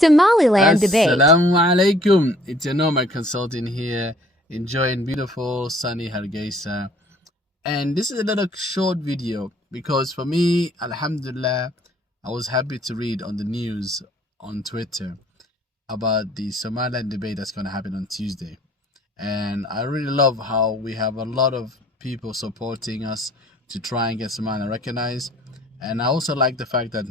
Somaliland debate. Assalamu alaikum. It's your normal consultant here, enjoying beautiful sunny Hargeisa. And this is a little short video because for me, Alhamdulillah, I was happy to read on the news on Twitter about the Somaliland debate that's going to happen on Tuesday. And I really love how we have a lot of people supporting us to try and get Somaliland recognized. And I also like the fact that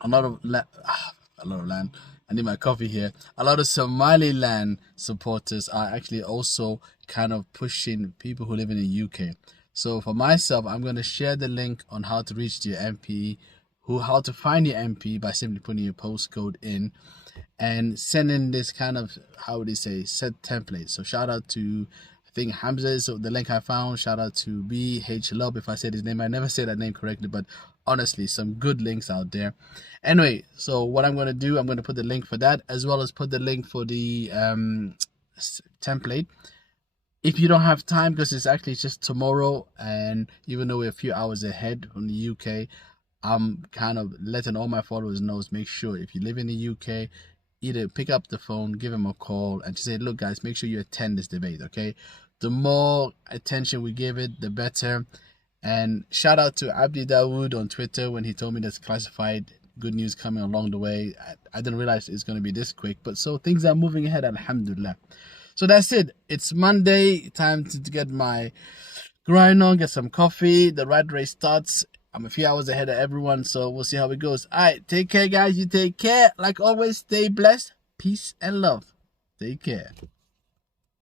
a lot of land. I need my coffee here. A lot of Somaliland supporters are actually also kind of pushing people who live in the UK. So for myself, I'm going to share the link on how to reach your MP, how to find your MP by simply putting your postcode in and sending this kind of, how would you say, set template. So shout out to, I think Hamza is the link I found. Shout out to BH Love if I said his name. I never say that name correctly, but honestly, some good links out there. Anyway, so what I'm going to do, I'm going to put the link for that as well as put the link for the template. If you don't have time, because it's actually just tomorrow, and even though we're a few hours ahead from the UK, I'm kind of letting all my followers know, make sure if you live in the UK, either pick up the phone, give them a call, and just say, look guys, make sure you attend this debate, okay? The more attention we give it, the better. And shout out to Abdi Dawood on Twitter when he told me there's classified good news coming along the way. I didn't realize it's going to be this quick, but so things are moving ahead, alhamdulillah. So that's it. It's Monday, time to get my grind on, get some coffee. The rat race starts. I'm a few hours ahead of everyone, so we'll see how it goes. All right, take care, guys. You take care. Like always, stay blessed. Peace and love. Take care.